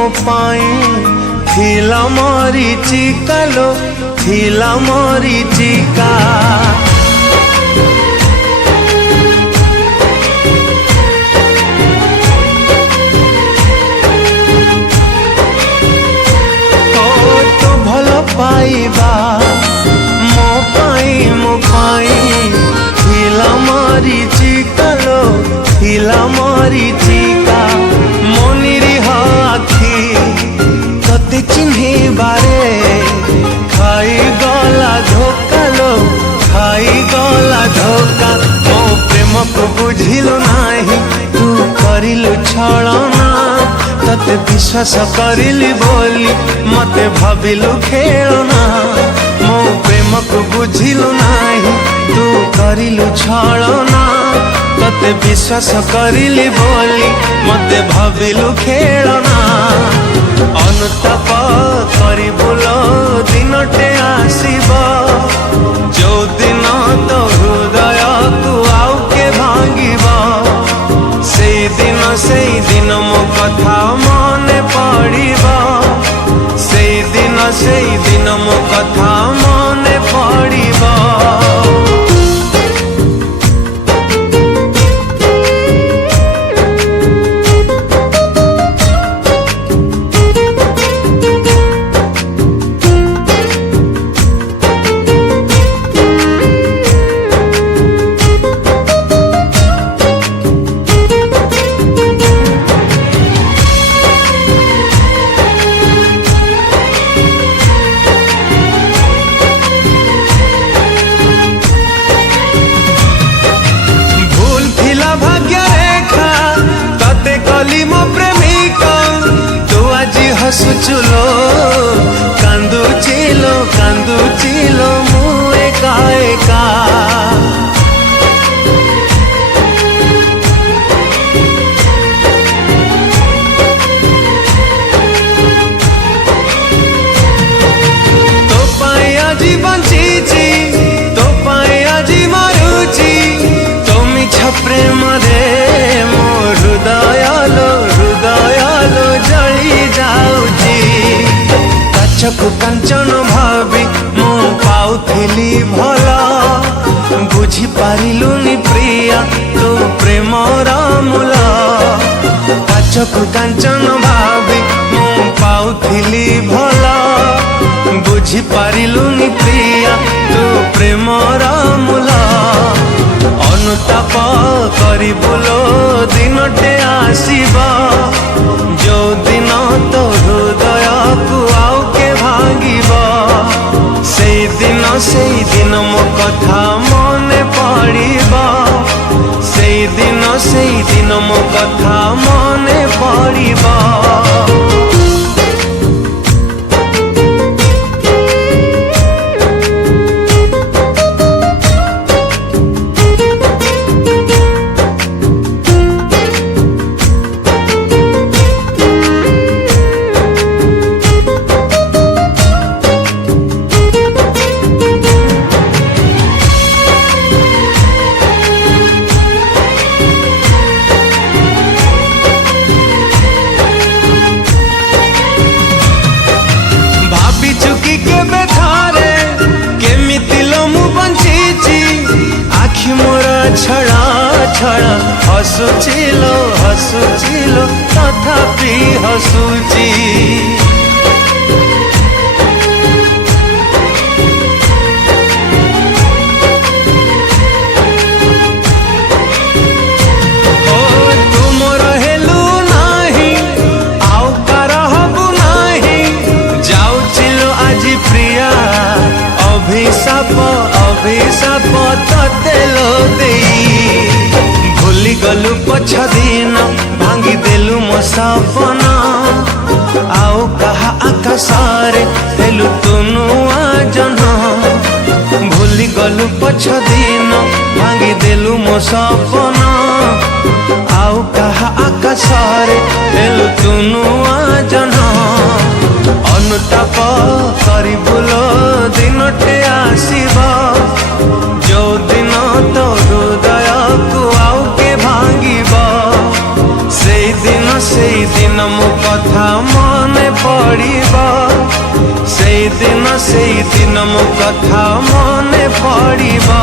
मो पाई थिला मरीचिका लो थिला मरीचिका। पाइबा मो पाई थिला मरीचिका लो थिला मरीचिका। मोनिरी आखी तते चिन्हे बारे खाई गला धोखा लो खाई गला धोखा। मो प्रेम को बुझिलु नाही तू करिलु छलना तते विश्वास करिली बोली मते भाविलु खेलना। मो प्रेम को बुझिलु नाही तू करिलु छलना तते विश्वास करिली बोली मते भाविलु खेलना। अनुताप करिबुलो दिनटे आसीबो जो दिन तो हृदय को आउ के भांगिबो से दिन मो कथा मने पड़िबो से दिन मो कथा मने पड़िबो। हसुचुलो कांदुचिलो मु एका एका। तो पाई आजी बंचीची तो पाई आजी मरुची तो मिछा प्रेम रे मो हृदय लो जली जाउची। काचकु कांचन भावी मु पाउथिली भला बुझी पारिलुनी प्रिया तू प्रेमर मूल। काचकु कांचन भावी मु पाउथिली भला बुझी पारिलुनी प्रिया तू प्रेमर मूल। अनुताप करिबुलो दिनटे आसीबो जो दिन तो हृदय को आउ के भांगिबो से दिन मो कथा मने पड़िबो से दिन मो कथा मने पड़िबो। छड़ा छड़ा हसुचिलो तथापि हसुची। अभिशाप तेलो देई भूली गलु पछ दिन भांगी देलु मो सपना। आउ कहा आकाशरे हेलु तुनुआ जन भूली गलु पछ दिन भांगी देलु मो सपना। आउ कहा आकाशरे हेलु तुनुआ जन। अनुताप करिबुलो दिनटे आसीबो जो दिन तो हृदय को आउ के भांगिबो से दिन मो कथा पड़िबा से दिन मो कथा मने पड़िबा।